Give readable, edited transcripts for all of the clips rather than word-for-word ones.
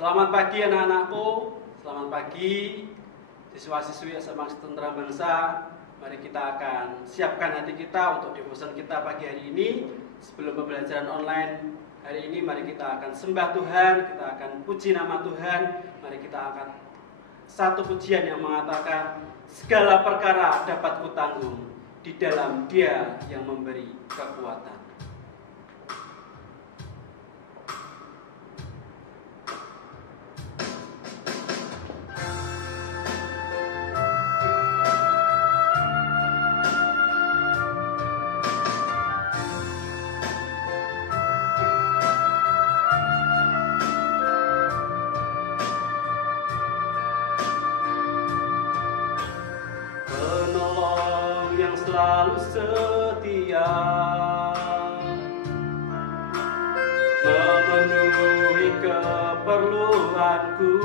Selamat pagi anak-anakku, selamat pagi siswa-siswi SMA Kristen Terang Bangsa. Mari kita akan siapkan hati kita untuk devotion kita pagi hari ini. Sebelum pembelajaran online hari ini, mari kita akan sembah Tuhan, kita akan puji nama Tuhan. Mari kita akan satu pujian yang mengatakan, segala perkara dapat kutanggung di dalam Dia yang memberi kekuatan. Selalu setia memenuhi keperluanku.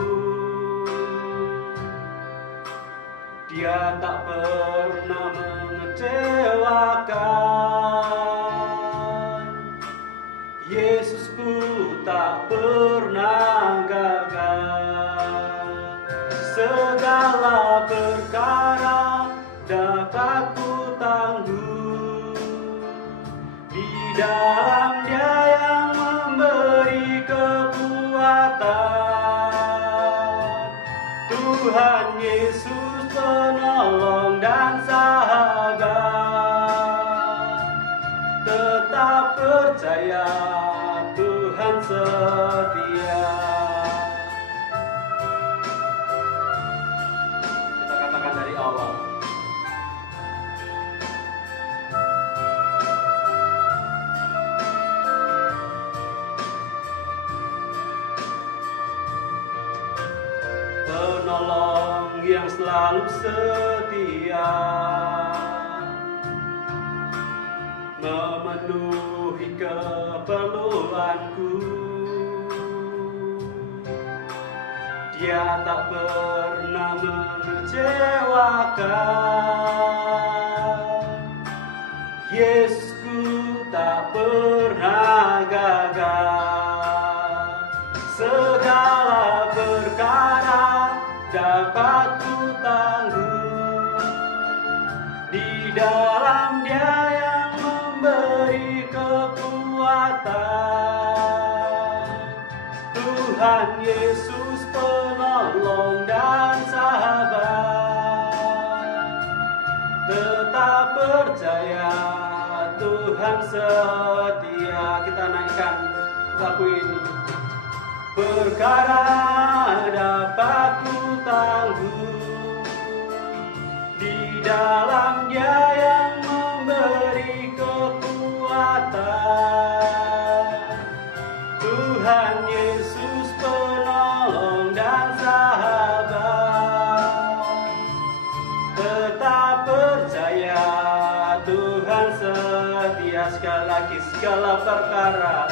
Dia tak pernah mengecewakan. Yesusku tak pernah gagal. Segala perkara dapat kutanggung di dalam Dia yang memberi kekuatan. Tuhan Yesus penolong dan sahabat. Tetap percaya Tuhan setia. Kita katakan dari awal. Penolong yang selalu setia memenuhi keperluanku. Dia tak pernah mengecewakan. Yesusku tak pernah gagal. Segala perkara dapat kutanggung di dalam Dia yang memberi kekuatan. Tuhan Yesus penolong dan sahabat. Tetap percaya Tuhan setia. Kita naikkan lagu ini. Perkara dapat kutanggung di dalam Dia yang memberi kekuatan. Tuhan Yesus penolong dan sahabat. Tetap percaya Tuhan setia. Sekali lagi, segala perkara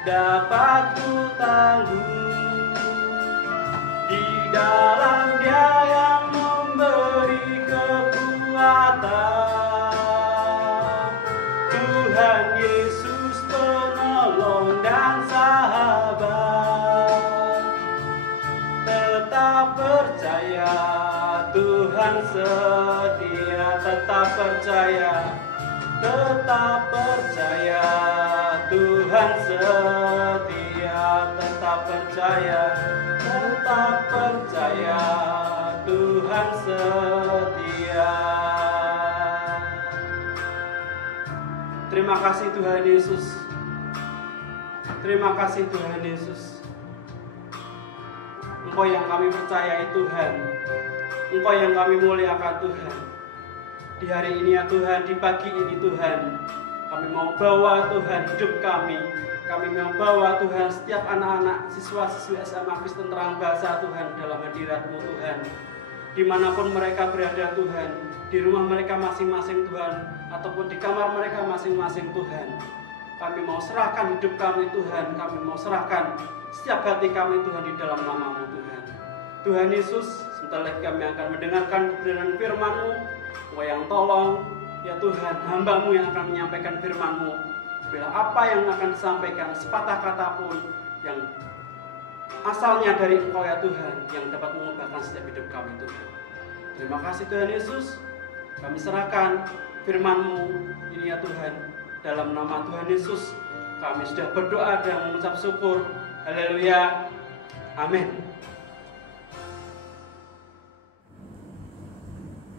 dapat kutanggung di dalam Dia yang memberi kekuatan. Tuhan Yesus penolong dan sahabat. Tetap percaya Tuhan setia. Tetap percaya Tuhan setia. Tetap percaya Tuhan setia. Terima kasih Tuhan Yesus. Terima kasih Tuhan Yesus. Engkau yang kami percayai Tuhan. Engkau yang kami muliakan Tuhan. Di hari ini ya Tuhan, di pagi ini Tuhan, kami mau bawa Tuhan hidup kami. Kami mau bawa Tuhan setiap anak-anak siswa-siswi SMA Kristen Terang Bangsa Tuhan dalam hadirat-Mu Tuhan. Dimanapun mereka berada Tuhan, di rumah mereka masing-masing Tuhan, ataupun di kamar mereka masing-masing Tuhan. Kami mau serahkan hidup kami Tuhan, kami mau serahkan setiap hati kami Tuhan di dalam nama-Mu Tuhan. Tuhan Yesus, sebentar lagi kami akan mendengarkan kebenaran firman-Mu. Engkau yang tolong, ya Tuhan, hamba-Mu yang akan menyampaikan firman-Mu. Bila apa yang akan disampaikan, sepatah kata pun yang asalnya dari Engkau ya Tuhan, yang dapat mengubahkan setiap hidup kami Tuhan. Terima kasih Tuhan Yesus, kami serahkan firman-Mu ini ya Tuhan. Dalam nama Tuhan Yesus kami sudah berdoa dan mengucap syukur. Haleluya, amin.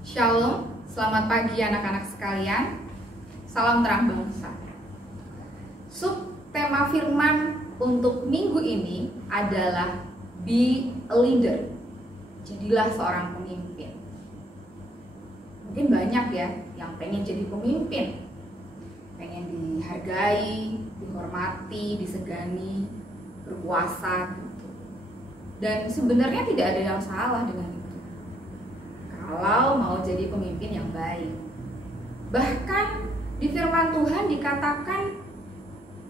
Shalom, selamat pagi anak-anak sekalian. Salam terang bangsa. Subtema firman untuk minggu ini adalah be a leader. Jadilah seorang pemimpin. Mungkin banyak ya yang pengen jadi pemimpin, pengen dihargai, dihormati, disegani, berkuasa gitu. Dan sebenarnya tidak ada yang salah dengan itu, kalau mau jadi pemimpin yang baik. Bahkan di firman Tuhan dikatakan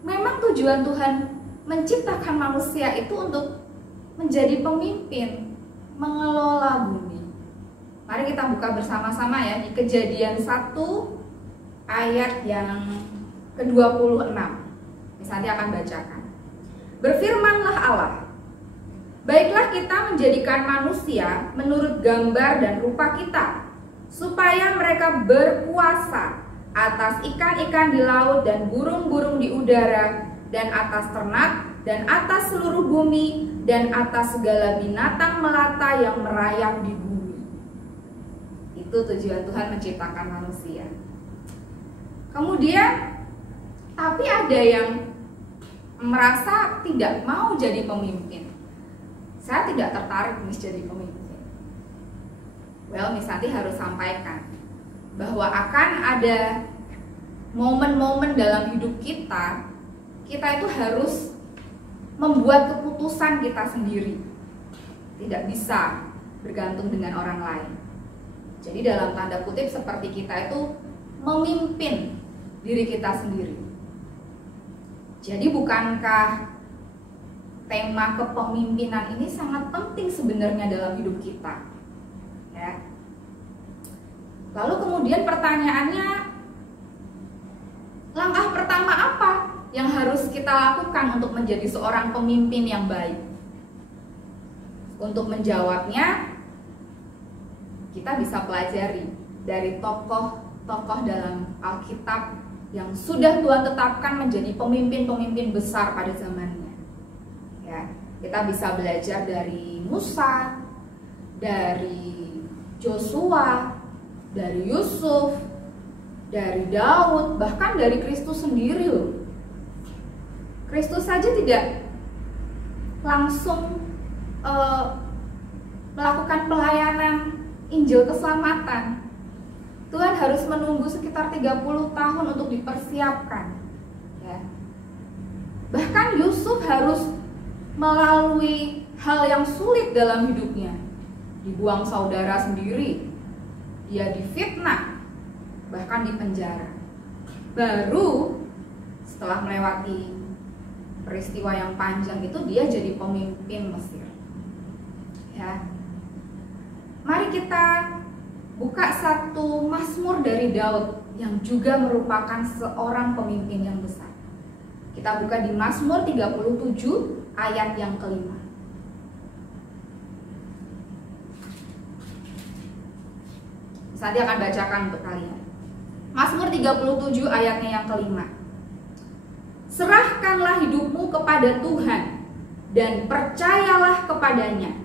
memang tujuan Tuhan menciptakan manusia itu untuk menjadi pemimpin, mengelola bumi. Mari kita buka bersama-sama ya di Kejadian 1 ayat yang ke-26. Nanti akan bacakan. Berfirmanlah Allah, baiklah kita menjadikan manusia menurut gambar dan rupa kita, supaya mereka berkuasa atas ikan-ikan di laut dan burung-burung di udara, dan atas ternak, dan atas seluruh bumi, dan atas segala binatang melata yang merayap di bumi. Itu tujuan Tuhan menciptakan manusia. Kemudian, tapi ada yang merasa tidak mau jadi pemimpin. Saya tidak tertarik jadi pemimpin. Well, Miss Santi harus sampaikan bahwa akan ada momen-momen dalam hidup kita itu harus membuat keputusan kita sendiri. Tidak bisa bergantung dengan orang lain. Jadi dalam tanda kutip seperti kita itu memimpin diri kita sendiri. Jadi bukankah tema kepemimpinan ini sangat penting sebenarnya dalam hidup kita? Ya. Lalu kemudian pertanyaannya, langkah pertama apa yang harus kita lakukan untuk menjadi seorang pemimpin yang baik? Untuk menjawabnya, kita bisa pelajari dari tokoh-tokoh dalam Alkitab yang sudah Tuhan tetapkan menjadi pemimpin-pemimpin besar pada zamannya. Ya, kita bisa belajar dari Musa, dari Joshua, dari Yusuf, dari Daud, bahkan dari Kristus sendiri loh. Kristus saja tidak langsung melakukan pelayanan Injil keselamatan. Tuhan harus menunggu sekitar 30 tahun untuk dipersiapkan. Ya. Bahkan Yusuf harus melalui hal yang sulit dalam hidupnya. Dibuang saudara sendiri, dia difitnah, bahkan dipenjara. Baru setelah melewati peristiwa yang panjang itu dia jadi pemimpin Mesir. Ya. Mari kita buka satu Mazmur dari Daud yang juga merupakan seorang pemimpin yang besar. Kita buka di Mazmur 37 ayat yang kelima. Saya akan bacakan untuk kalian. Mazmur 37 ayatnya yang kelima. Serahkanlah hidupmu kepada Tuhan dan percayalah kepadanya,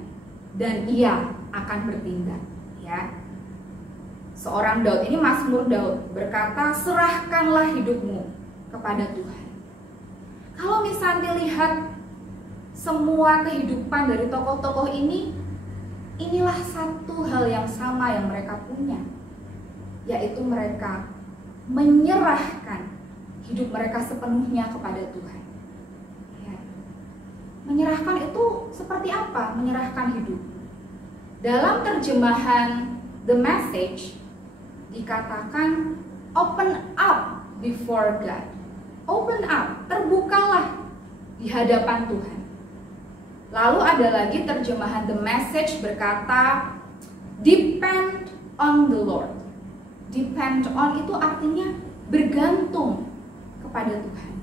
dan Ia akan bertindak. Ya. Seorang Daud, ini Mazmur Daud, berkata serahkanlah hidupmu kepada Tuhan. Kalau misalnya lihat semua kehidupan dari tokoh-tokoh ini, inilah satu hal yang sama yang mereka punya, yaitu mereka menyerahkan hidup mereka sepenuhnya kepada Tuhan. Ya. Menyerahkan itu seperti apa? Menyerahkan hidup. Dalam terjemahan The Message dikatakan open up before God. Open up, terbukalah di hadapan Tuhan. Lalu ada lagi terjemahan The Message berkata depend on the Lord. Depend on itu artinya bergantung kepada Tuhan.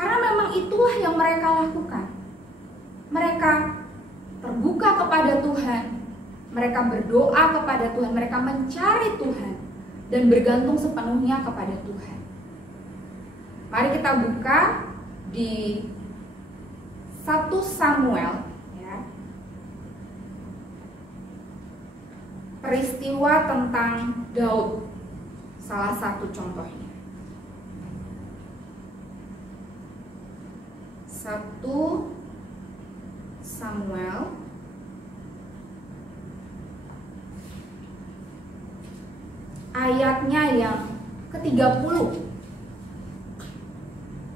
Karena memang itulah yang mereka lakukan. Mereka terbuka kepada Tuhan, mereka berdoa kepada Tuhan, mereka mencari Tuhan dan bergantung sepenuhnya kepada Tuhan. Mari kita buka di 1 Samuel ya. Peristiwa tentang Daud, salah satu contohnya. 1 Samuel ayatnya yang ke-30.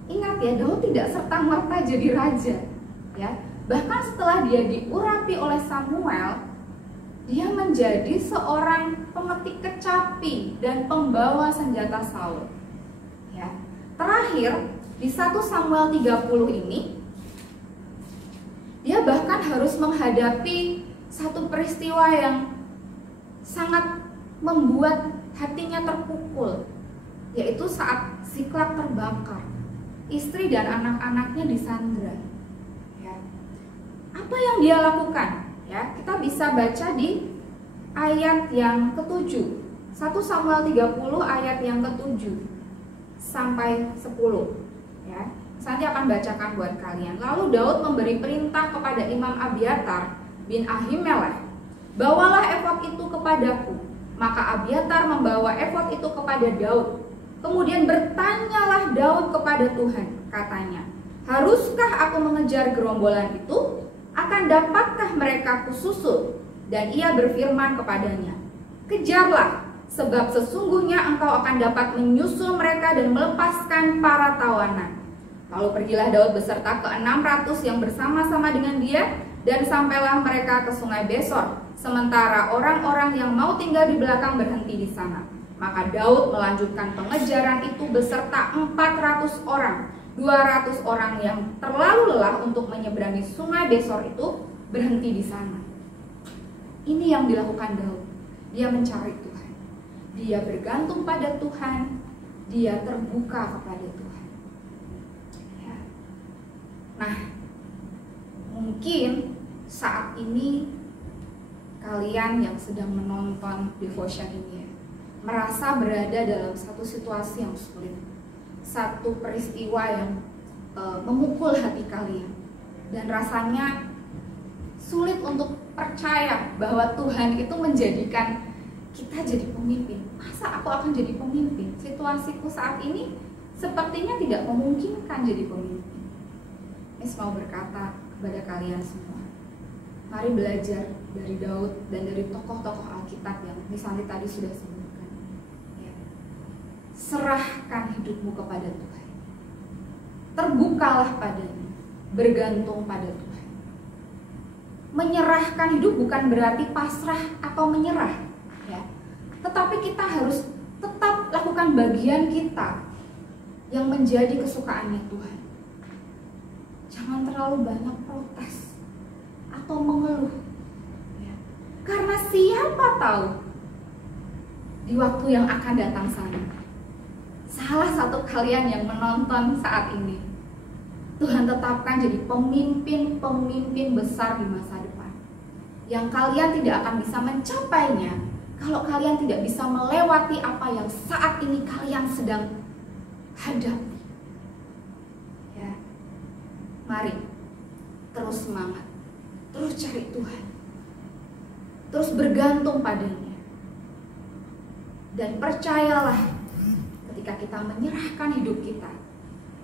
Ingat ya, Daud tidak serta-merta jadi raja ya. Bahkan setelah dia diurapi oleh Samuel, dia menjadi seorang pemetik kecapi dan pembawa senjata Saul ya. Terakhir di 1 Samuel 30 ini, dia bahkan harus menghadapi satu peristiwa yang sangat membuat hatinya terpukul, yaitu saat Siklag terbakar, istri dan anak-anaknya disandra ya. Apa yang dia lakukan ya? Kita bisa baca di ayat yang ke-7, 1 Samuel 30 ayat yang ke-7 sampai 10 ya. Nanti akan bacakan buat kalian. Lalu Daud memberi perintah kepada Imam Abiatar bin Ahimelech, bawalah efod itu kepadaku. Maka Abiatar membawa efod itu kepada Daud. Kemudian bertanyalah Daud kepada Tuhan, katanya, haruskah aku mengejar gerombolan itu? Akan dapatkah mereka kususut? Dan ia berfirman kepadanya, kejarlah, sebab sesungguhnya engkau akan dapat menyusul mereka dan melepaskan para tawanan. Lalu pergilah Daud beserta ke-600 yang bersama-sama dengan dia, dan sampailah mereka ke sungai Besor, sementara orang-orang yang mau tinggal di belakang berhenti di sana. Maka Daud melanjutkan pengejaran itu beserta 400 orang. 200 orang yang terlalu lelah untuk menyeberangi sungai Besor itu berhenti di sana. Ini yang dilakukan Daud. Dia mencari Tuhan, dia bergantung pada Tuhan, dia terbuka kepada Tuhan. Nah, mungkin saat ini kalian yang sedang menonton devotion ini ya, merasa berada dalam satu situasi yang sulit, satu peristiwa yang memukul hati kalian, dan rasanya sulit untuk percaya bahwa Tuhan itu menjadikan kita jadi pemimpin. Masa aku akan jadi pemimpin? Situasiku saat ini sepertinya tidak memungkinkan jadi pemimpin. Miss mau berkata kepada kalian semua, mari belajar dari Daud dan dari tokoh-tokoh Alkitab yang misalnya tadi sudah sebutkan ya. Serahkan hidupmu kepada Tuhan, terbukalah padanya, bergantung pada Tuhan. Menyerahkan hidup bukan berarti pasrah atau menyerah ya. Tetapi kita harus tetap lakukan bagian kita yang menjadi kesukaannya Tuhan. Jangan terlalu banyak protes atau mengeluh ya. Karena siapa tahu di waktu yang akan datang sana, salah satu kalian yang menonton saat ini, Tuhan tetapkan jadi pemimpin-pemimpin besar di masa depan, yang kalian tidak akan bisa mencapainya kalau kalian tidak bisa melewati apa yang saat ini kalian sedang hadapi. Mari terus semangat, terus cari Tuhan, terus bergantung padanya, dan percayalah ketika kita menyerahkan hidup kita,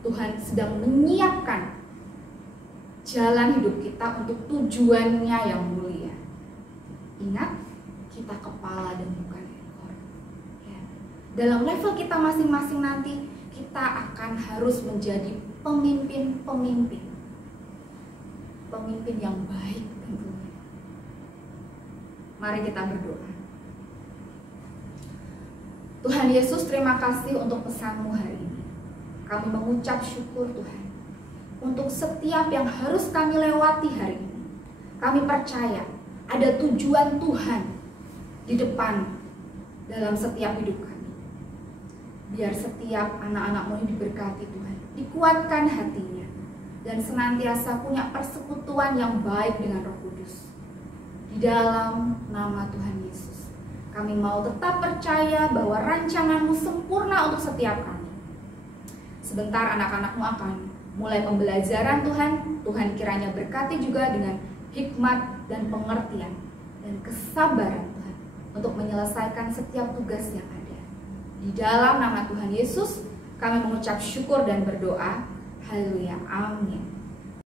Tuhan sedang menyiapkan jalan hidup kita untuk tujuannya yang mulia. Ingat, kita kepala dan bukan ekor ya. Dalam level kita masing-masing nanti, kita akan harus menjadi pemimpin-pemimpin yang baik tentunya. Mari kita berdoa. Tuhan Yesus, terima kasih untuk pesan-Mu hari ini. Kami mengucap syukur Tuhan untuk setiap yang harus kami lewati hari ini. Kami percaya ada tujuan Tuhan di depan dalam setiap hidup kami. Biar setiap anak-anak-Mu ini diberkati Tuhan, dikuatkan hatinya, dan senantiasa punya persekutuan yang baik dengan Roh Kudus. Di dalam nama Tuhan Yesus, kami mau tetap percaya bahwa rancangan-Mu sempurna untuk setiap kami. Sebentar anak-anak-Mu akan mulai pembelajaran Tuhan. Tuhan kiranya berkati juga dengan hikmat dan pengertian dan kesabaran Tuhan untuk menyelesaikan setiap tugas yang ada. Di dalam nama Tuhan Yesus, kami mengucap syukur dan berdoa. Haleluya. Amin.